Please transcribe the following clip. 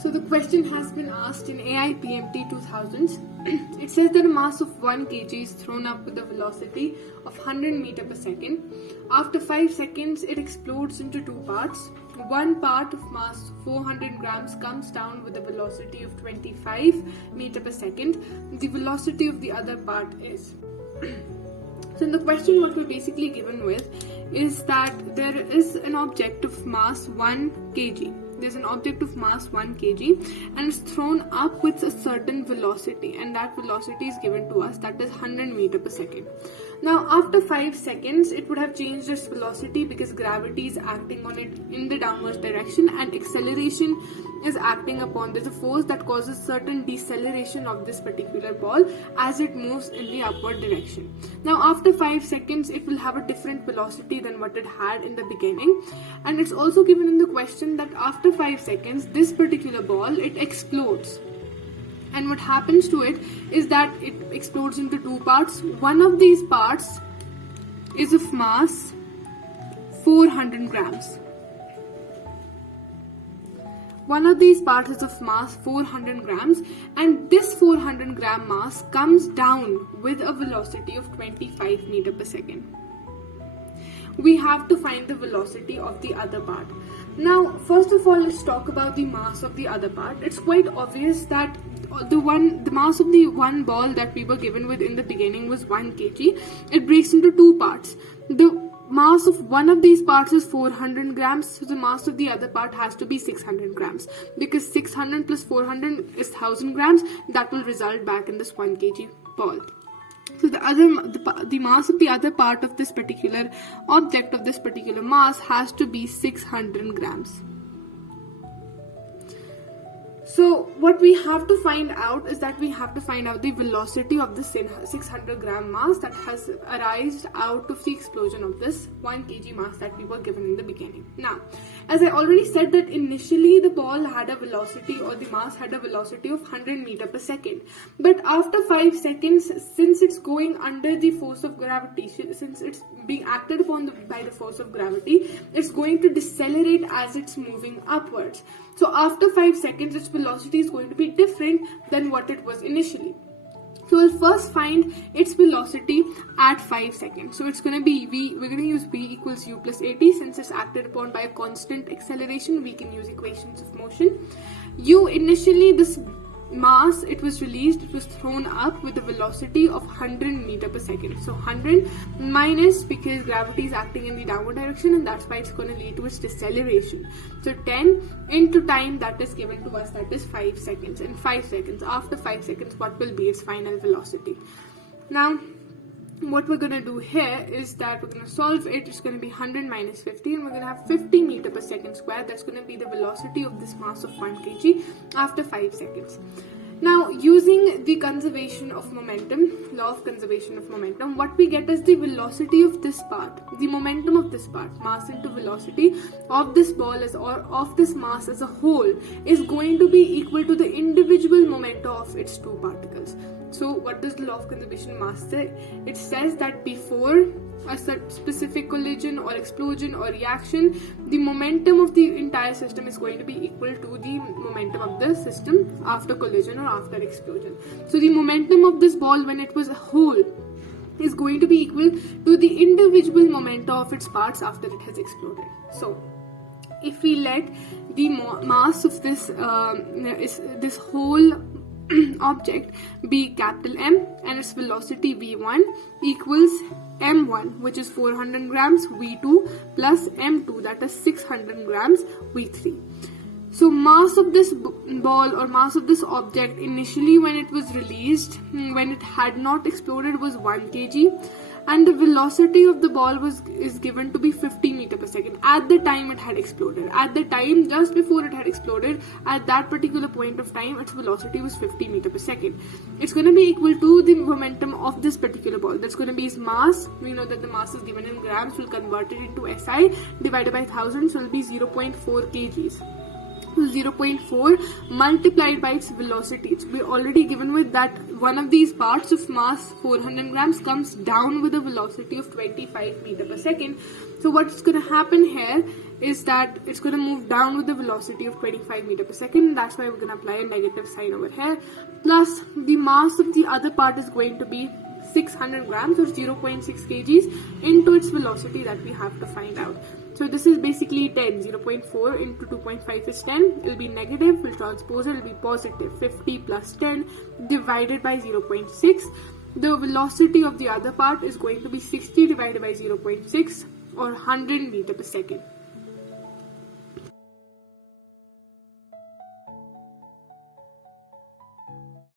So the question has been asked in AIPMT 2000s. It says that a mass of 1 kg is thrown up with a velocity of 100 meter per second. After 5 seconds, it explodes into two parts. One part of mass 400 grams comes down with a velocity of 25 meter per second. The velocity of the other part is. So in the question, what we're basically given with is that there is an object of mass 1 kg. There's an object of mass 1 kg and it's thrown up with a certain velocity, and that velocity is given to us, that is 100 meter per second. Now after 5 seconds it would have changed its velocity because gravity is acting on it in the downwards direction and acceleration is acting upon. There's a force that causes certain deceleration of this particular ball as it moves in the upward direction. Now after 5 seconds it will have a different velocity than what it had in the beginning, and it's also given in the question that after 5 seconds this particular ball, it explodes. And what happens to it is that it explodes into two parts. One of these parts is of mass 400 grams. One of these parts is of mass 400 grams, and this 400 gram mass comes down with a velocity of 25 meter per second. We have to find the velocity of the other part. Now, first of all, let's talk about the mass of the other part. It's quite obvious that the mass of the one ball that we were given with in the beginning was 1 kg. It breaks into two parts. The mass of one of these parts is 400 grams, so the mass of the other part has to be 600 grams, because 600 plus 400 is 1000 grams. That will result back in this 1 kg ball. So the mass of the other part of this particular object of this particular mass has to be 600 grams. So what we have to find out is that we have to find out the velocity of the 600 gram mass that has arisen out of the explosion of this 1 kg mass that we were given in the beginning. Now, as I already said that initially the ball had a velocity, or the mass had a velocity of 100 meter per second. But after 5 seconds, since it's going under the force of gravity, since it's being acted upon by the force of gravity, it's going to decelerate as it's moving upwards. So after 5 seconds, its velocity is going to be different than what it was initially. So we'll first find its velocity at 5 seconds. So it's going to be v, we're going to use v equals u plus at. Since it's acted upon by a constant acceleration, we can use equations of motion. U, initially this mass, it was released, it was thrown up with a velocity of 100 meter per second. So 100 minus, because gravity is acting in the downward direction, and that's why it's going to lead to its deceleration. So 10 into time that is given to us, that is 5 seconds. And 5 seconds, after 5 seconds, what will be its final velocity? Now, what we're going to do here is that we're going to solve it. It's going to be 100 minus 50, and we're going to have 50 meter per second square. That's going to be the velocity of this mass of 1 kg after 5 seconds. Now, using the conservation of momentum, law of conservation of momentum, what we get is the velocity of this part, the momentum of this part, mass into velocity of this ball or of this mass as a whole, is going to be equal to the individual momenta of its two particles. So what does the law of conservation of mass say? It says that before a specific collision or explosion or reaction, the momentum of the entire system is going to be equal to the momentum of the system after collision or after explosion. So the momentum of this ball when it was a whole is going to be equal to the individual momenta of its parts after it has exploded. So if we let the mass of this whole object be capital M, and its velocity v1 equals m1, which is 400 grams, v2 plus m2, that is 600 grams, v3. So mass of this ball or mass of this object initially when it was released, when it had not exploded, was 1 kg, and the velocity of the ball is given to be 50 meter per second at the time it had exploded. At the time just before it had exploded, at that particular point of time, its velocity was 50 meter per second. It's going to be equal to the momentum of this particular ball. That's going to be its mass. We know that the mass is given in grams. We'll convert it into SI divided by 1000, so it will be 0.4 kgs. 0.4 multiplied by its velocity. We're already given with that one of these parts of mass 400 grams comes down with a velocity of 25 meter per second. So what's going to happen here is that it's going to move down with the velocity of 25 meter per second. That's why we're going to apply a negative sign over here. Plus the mass of the other part is going to be 600 grams or 0.6 kgs into its velocity that we have to find out. So this is basically 10. 0.4 into 2.5 is 10. It will be negative. We'll transpose it. It will be positive. 50 plus 10 divided by 0.6. The velocity of the other part is going to be 60 divided by 0.6 or 100 meter per second.